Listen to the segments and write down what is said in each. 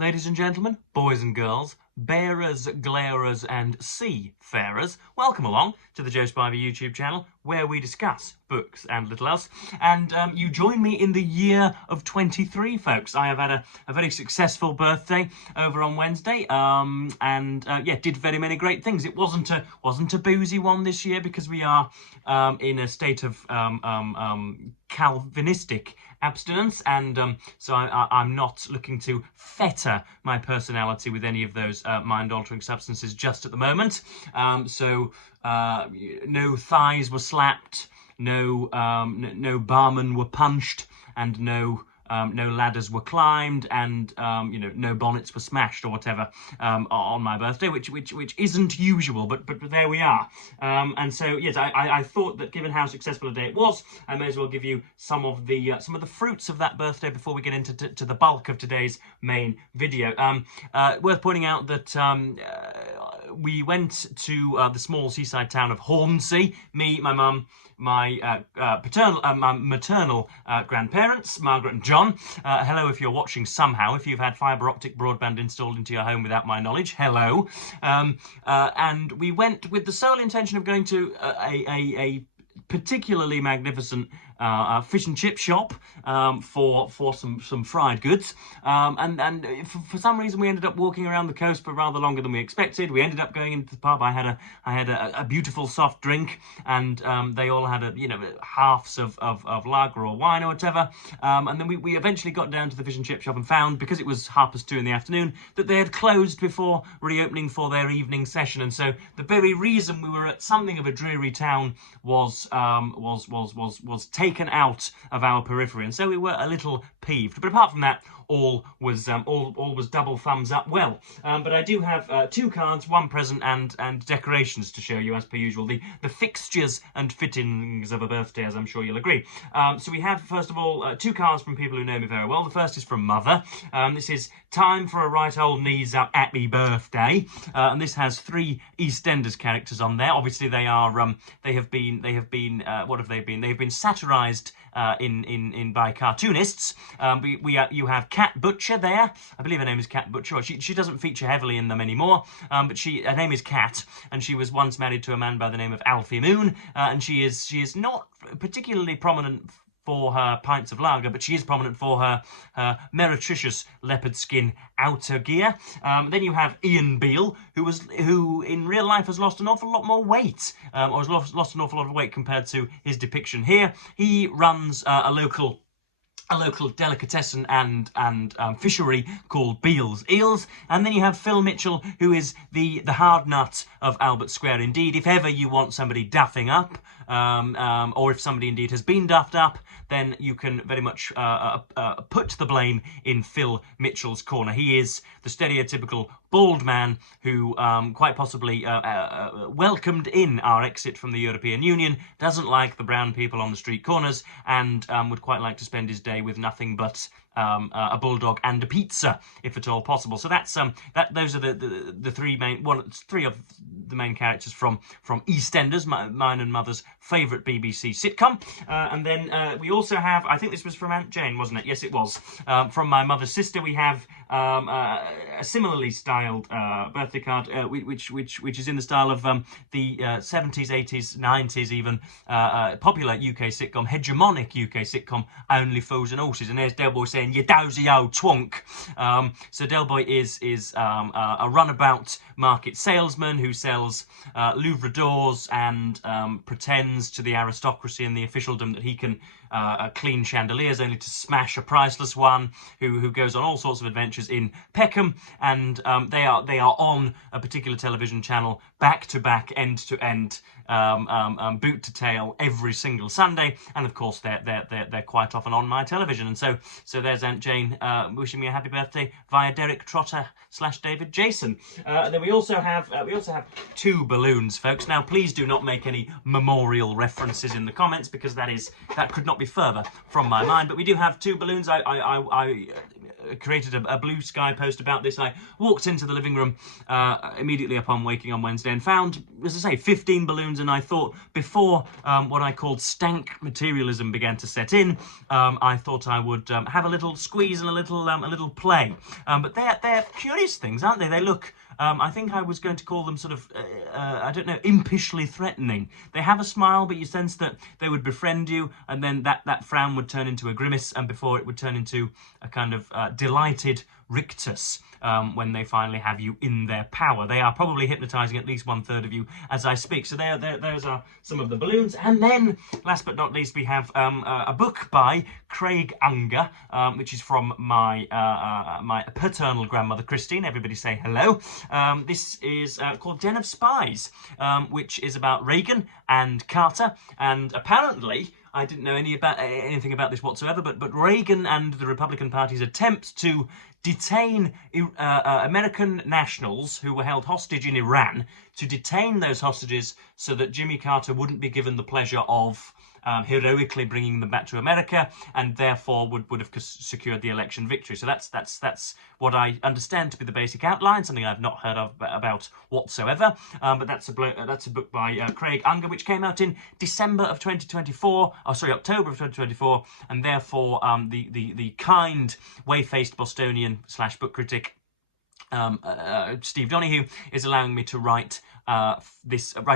Ladies and gentlemen, boys and girls, bearers, glarers and seafarers, welcome along to the Joe Spivey YouTube channel where we discuss books and little else. And you join me in the year of 23, folks. I have had a very successful birthday over on Wednesday, yeah, did very many great things. It wasn't a boozy one this year because we are in a state of Calvinistic abstinence, and so I'm not looking to fetter my personality with any of those mind-altering substances just at the moment. So no thighs were slapped, no barmen were punched, and no ladders were climbed, and no bonnets were smashed or whatever on my birthday, which isn't usual, but there we are. And so yes, I thought that given how successful a day it was, I may as well give you some of the fruits of that birthday before we get into the bulk of today's main video. Worth pointing out that we went to the small seaside town of Hornsey. Me, my mum, my maternal grandparents, Margaret and John. Hello if you're watching somehow, if you've had fibre optic broadband installed into your home without my knowledge, hello. And we went with the sole intention of going to a particularly magnificent fish and chip shop for some fried goods, and for some reason we ended up walking around the coast for rather longer than we expected. We ended up going into the pub. I had a beautiful soft drink, and they all had halves of lager or wine or whatever, and then we eventually got down to the fish and chip shop and found, because it was 2:30 in the afternoon, that they had closed before reopening for their evening session. And so the very reason we were at something of a dreary town was taken out of our periphery, and so we were a little peeved. But apart from that, all was double thumbs up. Well, but I do have 2 cards, 1 present, and decorations to show you as per usual. The fixtures and fittings of a birthday, as I'm sure you'll agree. So we have, first of all, 2 cards from people who know me very well. The first is from Mother. This is "Time for a right old knees up, happy birthday," and this has 3 EastEnders characters on there. Obviously, they are they have been what have they been? They have been satirised by cartoonists. You have Cat Butcher there. I believe her name is Cat Butcher. She doesn't feature heavily in them anymore, but her name is Cat, and she was once married to a man by the name of Alfie Moon, and she is not particularly prominent for her pints of lager, but she is prominent for her meretricious leopard skin outer gear. Then you have Ian Beale, who in real life has lost an awful lot more weight, or has lost an awful lot of weight compared to his depiction here. He runs a local delicatessen and fishery called Beale's Eels. And then you have Phil Mitchell, who is the hard nut of Albert Square. Indeed, if ever you want somebody duffing up, or if somebody indeed has been duffed up, then you can very much put the blame in Phil Mitchell's corner. He is the stereotypical bald man who quite possibly welcomed in our exit from the European Union, doesn't like the brown people on the street corners, and would quite like to spend his day with nothing but a bulldog and a pizza, if at all possible. So that's those are the three of the main characters from EastEnders, mine and Mother's favourite BBC sitcom. And then we also have, I think this was from Aunt Jane, wasn't it? Yes, it was. From my mother's sister, we have a similarly styled birthday card, which is in the style of the 70s, 80s, 90s even popular UK sitcom, hegemonic UK sitcom, Only Fools and Horses. And there's Del Boy saying, "You dozy old twonk." So Del Boy is a runabout market salesman who sells Louvre doors and pretends to the aristocracy and the officialdom that he can clean chandeliers, only to smash a priceless one, who goes on all sorts of adventures in Peckham, and they are on a particular television channel back to back, end to end, boot to tail every single Sunday, and of course they're quite often on my television. And so there's Aunt Jane wishing me a happy birthday via Derek Trotter / David Jason. And then we also have 2 balloons, folks. Now please do not make any memorial references in the comments, because that could not be further from my mind. But we do have 2 balloons. I created a blue sky post about this. I walked into the living room immediately upon waking on Wednesday and found, as I say, 15 balloons, and I thought before what I called stank materialism began to set in, I thought I would have a little squeeze and a little play. But they're curious things, aren't they? They look, I think I was going to call them sort of, I don't know, impishly threatening. They have a smile, but you sense that they would befriend you, and then that frown would turn into a grimace, and before it would turn into a kind of delighted rictus when they finally have you in their power. They are probably hypnotising at least 1/3 of you as I speak. So those are some of the balloons. And then, last but not least, we have a book by Craig Unger, which is from my my paternal grandmother, Christine. Everybody say hello. This is called Den of Spies, which is about Reagan and Carter. And apparently, I didn't know anything about this whatsoever, but Reagan and the Republican Party's attempt to detain American nationals who were held hostage in Iran, to detain those hostages so that Jimmy Carter wouldn't be given the pleasure of heroically bringing them back to America, and therefore would have secured the election victory. So that's what I understand to be the basic outline, something I've not heard of about whatsoever. But that's a book by Craig Unger, which came out in December of 2024. Oh, sorry, October of 2024, and therefore the kind, way-faced Bostonian / book critic Steve Donoghue is allowing me to write a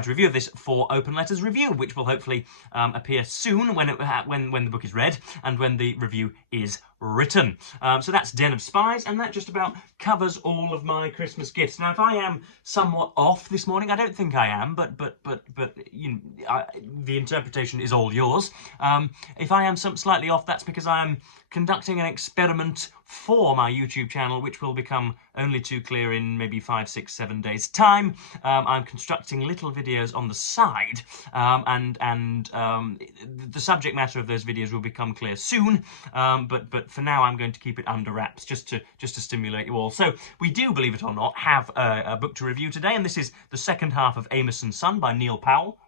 review of this for Open Letters Review, which will hopefully appear soon when the book is read and when the review is written. So that's Den of Spies, and that just about covers all of my Christmas gifts. Now, if I am somewhat off this morning, I don't think I am, but you know, the interpretation is all yours. If I am slightly off, that's because I am conducting an experiment for my YouTube channel, which will become only too clear in maybe 5, 6, 7 days' time. I'm constructing little videos on the side, and the subject matter of those videos will become clear soon. But for now, I'm going to keep it under wraps, just to stimulate you all. So we do, believe it or not, have a book to review today, and this is the second half of Amos and Son by Neil Powell.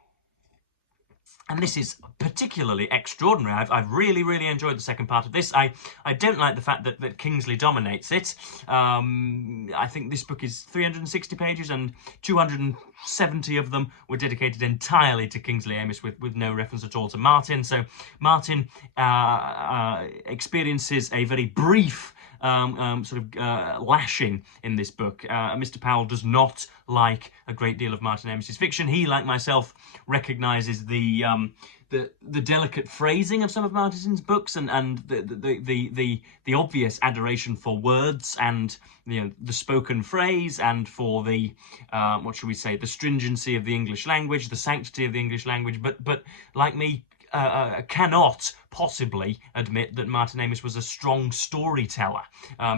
And this is particularly extraordinary. I've really, really enjoyed the second part of this. I don't like the fact that Kingsley dominates it. I think this book is 360 pages, and 270 of them were dedicated entirely to Kingsley Amis, with no reference at all to Martin. So Martin experiences a very brief lashing in this book. Mr. Powell does not like a great deal of Martin Amis's fiction. He, like myself, recognises the delicate phrasing of some of Martin's books, and the obvious adoration for words, and the spoken phrase, and for the what should we say, the stringency of the English language, the sanctity of the English language. But like me, cannot possibly admit that Martin Amis was a strong storyteller,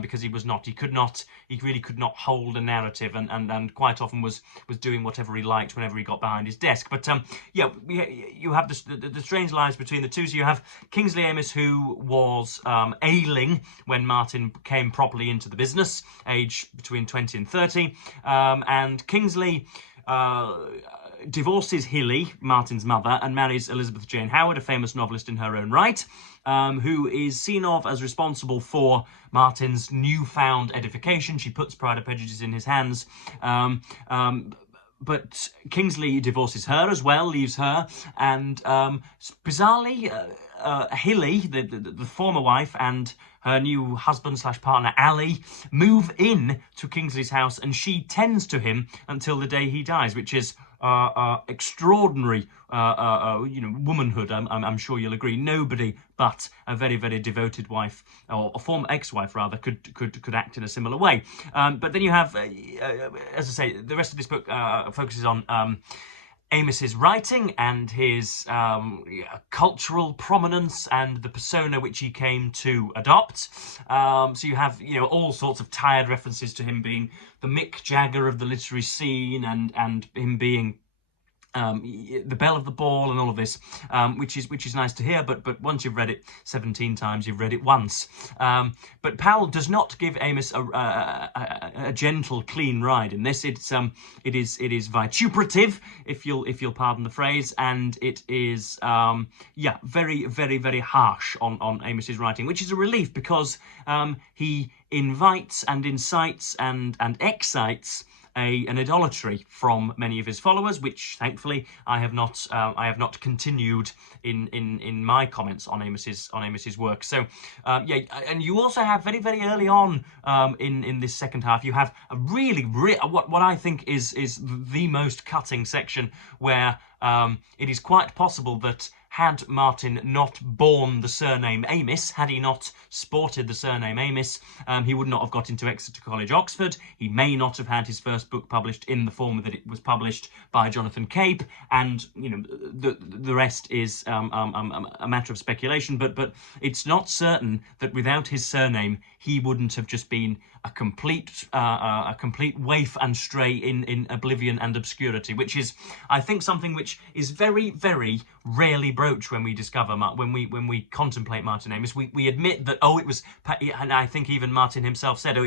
because he was not. He really could not hold a narrative, and quite often was doing whatever he liked whenever he got behind his desk. But yeah, you have the strange lives between the two. So you have Kingsley Amis, who was ailing when Martin came properly into the business, aged between 20 and 30, and Kingsley divorces Hilly, Martin's mother, and marries Elizabeth Jane Howard, a famous novelist in her own right, who is seen of as responsible for Martin's newfound edification. She puts Pride and Prejudice in his hands. But Kingsley divorces her as well, leaves her, and bizarrely, Hilly, the former wife, and her new husband / partner, Ali, move in to Kingsley's house, and she tends to him until the day he dies, which is extraordinary, womanhood. I'm sure you'll agree. Nobody but a very, very devoted wife, or a former ex-wife rather, could act in a similar way. But then you have, as I say, the rest of this book focuses on Amis's writing and his cultural prominence and the persona which he came to adopt. So you have, all sorts of tired references to him being the Mick Jagger of the literary scene, and him being the bell of the ball and all of this, which is nice to hear. But once you've read it 17 times, you've read it once. But Powell does not give Amos a gentle, clean ride in this. It is vituperative, if you'll pardon the phrase, and it is very, very, very harsh on Amos's writing, which is a relief, because he invites and incites and excites an idolatry from many of his followers, which thankfully I have not continued in my comments on Amos's work. So and you also have very, very early on in this second half, you have a really what I think is the most cutting section, where it is quite possible that had Martin not borne the surname Amos, had he not sported the surname Amos, he would not have got into Exeter College, Oxford. He may not have had his first book published in the form that it was published by Jonathan Cape, and the rest is a matter of speculation. But it's not certain that without his surname he wouldn't have just been a complete waif and stray in oblivion and obscurity, which is, I think, something which is very, very rarely broached when we discover when we contemplate Martin Amos. We admit that it was, and I think even Martin himself said,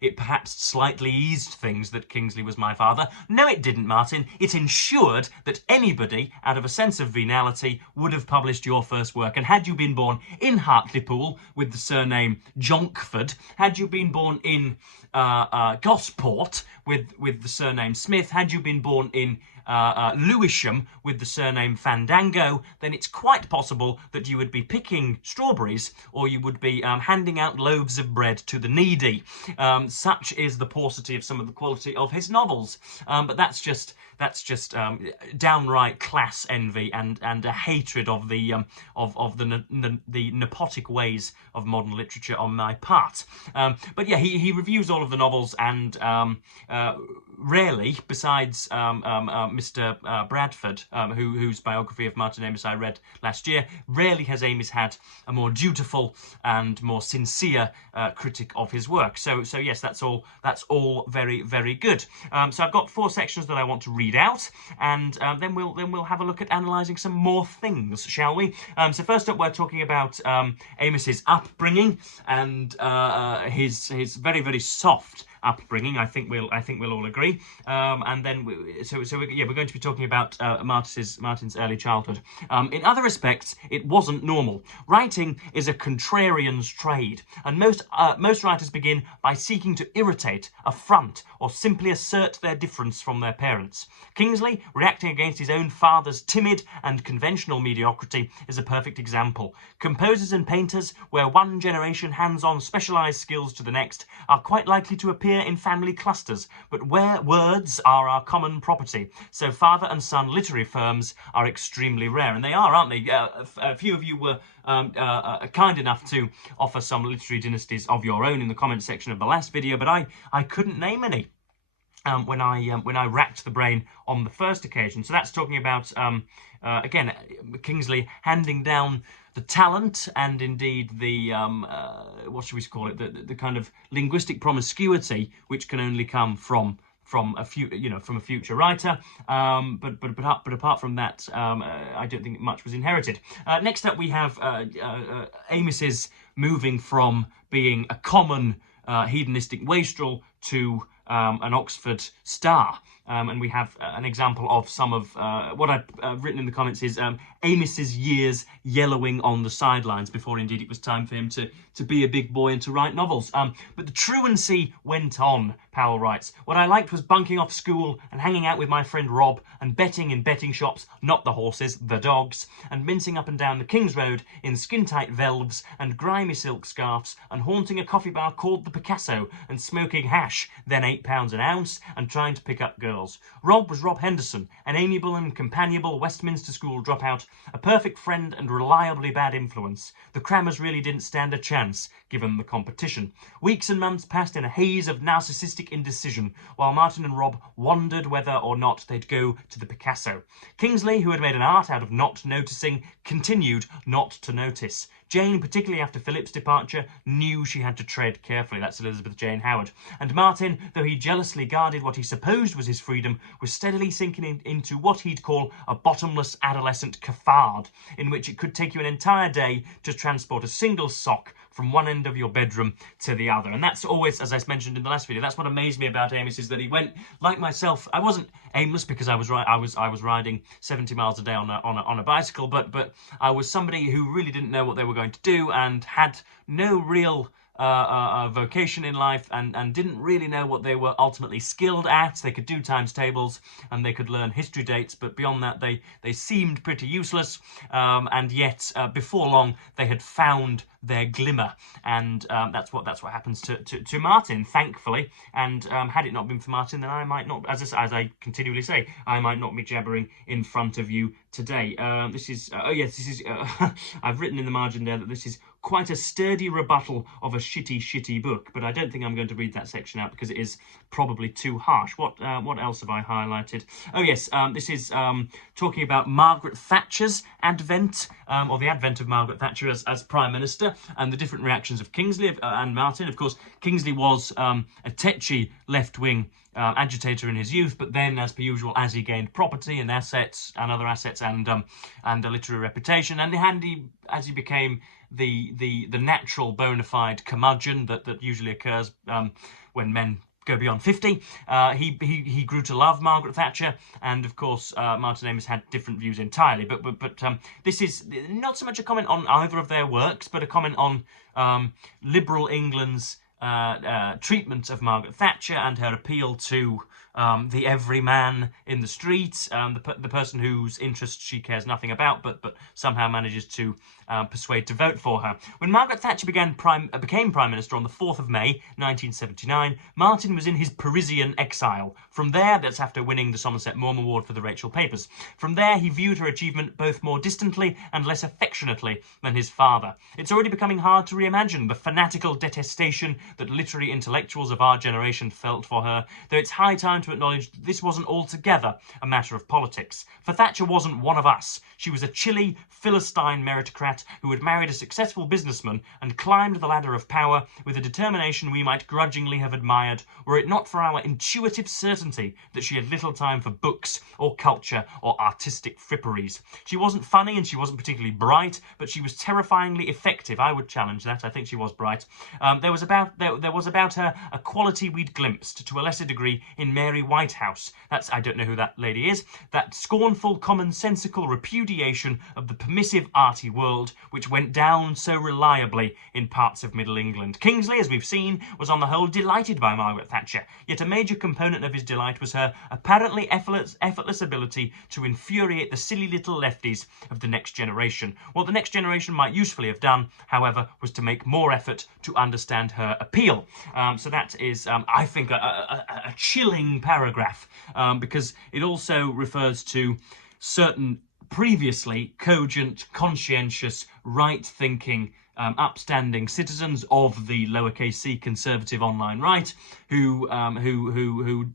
it perhaps slightly eased things that Kingsley was my father. No, it didn't, Martin. It ensured that anybody, out of a sense of venality, would have published your first work. And had you been born in Hartlepool with the surname Jonkford, had you been born in Gosport with the surname Smith, had you been born in Lewisham with the surname Fandango, then it's quite possible that you would be picking strawberries, or you would be handing out loaves of bread to the needy. Such is the paucity of some of the quality of his novels. But that's just downright class envy and a hatred of the nepotic ways of modern literature on my part. But yeah, he reviews all of the novels, and rarely, besides Mr. Bradford, whose biography of Martin Amos I read last year, rarely has Amos had a more dutiful and more sincere critic of his work. So yes, that's all very, very good. So I've got 4 sections that I want to read out, and then we'll have a look at analysing some more things, shall we? So first up, we're talking about Amos's upbringing and his very, very soft upbringing. I think we'll all agree. And then we're going to be talking about Martin's early childhood. In other respects, it wasn't normal. Writing is a contrarian's trade, and most writers begin by seeking to irritate, affront, or simply assert their difference from their parents. Kingsley, reacting against his own father's timid and conventional mediocrity, is a perfect example. Composers and painters, where one generation hands on specialised skills to the next, are quite likely to appear in family clusters, but where words are our common property, so father and son literary firms are extremely rare. And they are, aren't they? A few of you were kind enough to offer some literary dynasties of your own in the comment section of the last video, but I couldn't name any when I racked the brain on the first occasion. So that's talking about again, Kingsley handing down the talent and indeed the what should we call it, the kind of linguistic promiscuity which can only come from a future writer, but apart from that, I don't think much was inherited. Next up, we have Amos's moving from being a common hedonistic wastrel to an Oxford star. And we have an example of some of what I've written in the comments is Amos's years yellowing on the sidelines before indeed it was time for him to be a big boy and to write novels. But the truancy went on, Powell writes. What I liked was bunking off school and hanging out with my friend Rob and betting in betting shops, not the horses, the dogs, and mincing up and down the King's Road in skin-tight velves and grimy silk scarfs, and haunting a coffee bar called the Picasso and smoking hash, then £8 an ounce, and trying to pick up girls. Rob was Rob Henderson, an amiable and companionable Westminster School dropout, a perfect friend and reliably bad influence. The crammers really didn't stand a chance, given the competition. Weeks and months passed in a haze of narcissistic indecision, while Martin and Rob wondered whether or not they'd go to the Picasso. Kingsley, who had made an art out of not noticing, continued not to notice. Jane, particularly after Philip's departure, knew she had to tread carefully. That's Elizabeth Jane Howard. And Martin, though he jealously guarded what he supposed was his freedom, was steadily sinking into what he'd call a bottomless adolescent cafard, in which it could take you an entire day to transport a single sock from one end of your bedroom to the other. And that's always, as I mentioned in the last video, that's what amazed me about Amos, is that he went, like myself, I wasn't aimless because I was riding 70 miles a day on a bicycle, but I was somebody who really didn't know what they were going to do and had no real vocation in life, and didn't really know what they were ultimately skilled at. They could do times tables and they could learn history dates, but beyond that they seemed pretty useless, and yet before long they had found their glimmer, and that's what happens to Martin, thankfully. And had it not been for Martin, then I might not, as I continually say, I might not be jabbering in front of you today. This is I've written in the margin there that this is quite a sturdy rebuttal of a shitty book, but I don't think I'm going to read that section out because it is probably too harsh. What else have I highlighted? Oh yes, this is talking about Margaret Thatcher's advent, or the advent of Margaret Thatcher as Prime Minister, and the different reactions of Kingsley and Martin. Of course, Kingsley was a tetchy left-wing agitator in his youth, but then, as per usual, as he gained property and assets and other assets and a literary reputation, and as he became the natural bona fide curmudgeon that usually occurs when men go beyond 50, he grew to love Margaret Thatcher, and of course Martin Amis had different views entirely. But this is not so much a comment on either of their works, but a comment on liberal England's treatment of Margaret Thatcher and her appeal to the everyman in the street, the person whose interests she cares nothing about, but somehow manages to persuade to vote for her. When Margaret Thatcher became Prime Minister on the 4th of May 1979, Martin was in his Parisian exile. From there, that's after winning the Somerset Maugham Award for the Rachel Papers. From there, he viewed her achievement both more distantly and less affectionately than his father. It's already becoming hard to reimagine the fanatical detestation that literary intellectuals of our generation felt for her, though it's high time to acknowledge that this wasn't altogether a matter of politics. For Thatcher wasn't one of us. She was a chilly, Philistine meritocrat who had married a successful businessman and climbed the ladder of power with a determination we might grudgingly have admired, were it not for our intuitive certainty that she had little time for books or culture or artistic fripperies. She wasn't funny and she wasn't particularly bright, but she was terrifyingly effective. I would challenge that. I think she was bright. There was about her a quality we'd glimpsed, to a lesser degree, in Mary Whitehouse. I don't know who that lady is. That scornful, commonsensical repudiation of the permissive, arty world, which went down so reliably in parts of Middle England. Kingsley, as we've seen, was on the whole delighted by Margaret Thatcher, yet a major component of his delight was her apparently effortless ability to infuriate the silly little lefties of the next generation. What the next generation might usefully have done, however, was to make more effort to understand her appeal. So that is, I think, a chilling paragraph, because it also refers to certain previously cogent, conscientious, right-thinking, upstanding citizens of the lowercase c conservative online right who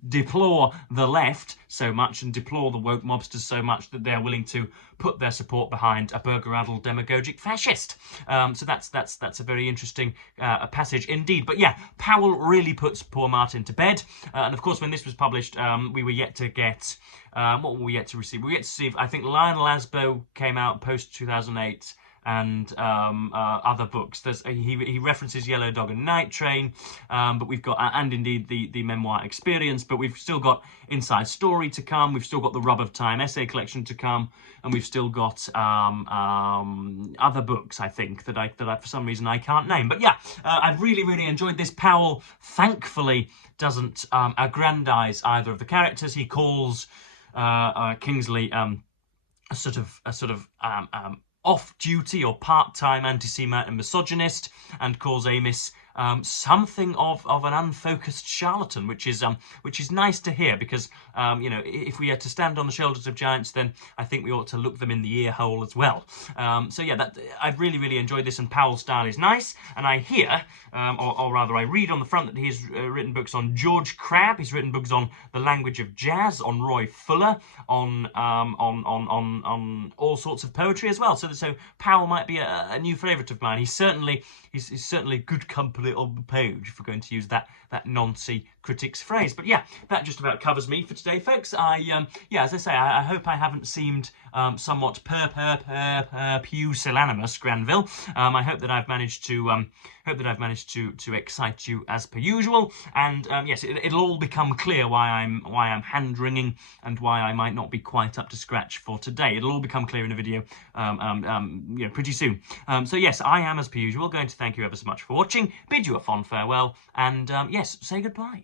deplore the left so much and deplore the woke mobsters so much that they're willing to put their support behind a burger-addled demagogic fascist. So that's a very interesting passage indeed. But yeah, Powell really puts poor Martin to bed. And of course, when this was published, we were yet to get what were we yet to receive? We were yet to see, I think, Lionel Asbo came out post 2008. And other books. He references Yellow Dog and Night Train, but we've got, and indeed the memoir Experience, but we've still got Inside Story to come, we've still got the Rub of Time essay collection to come, and we've still got other books, I think, that I for some reason I can't name. But yeah, I've really enjoyed this. Powell thankfully doesn't aggrandize either of the characters. He calls Kingsley a sort of off-duty or part-time anti-Semite and misogynist, and calls Amis something of an unfocused charlatan, which is nice to hear, because you know, if we are to stand on the shoulders of giants, then I think we ought to look them in the ear hole as well. So yeah, I've really enjoyed this, and Powell's style is nice. And I hear, or rather I read on the front, that he's written books on George Crabbe. He's written books on the language of jazz, on Roy Fuller, on all sorts of poetry as well. So Powell might be a new favourite of mine. He's certainly good company on the page, if we're going to use that Nancy critic's phrase. But yeah, that just about covers me for today, folks. Yeah, as I say, I hope I haven't seemed somewhat pusillanimous, Granville. I hope that I've managed to excite you as per usual. And yes, it'll all become clear why I'm hand wringing and why I might not be quite up to scratch for today. It'll all become clear in a video, you know, pretty soon. So yes, I am, as per usual, going to thank you ever so much for watching, bid you a fond farewell, and yes, say goodbye.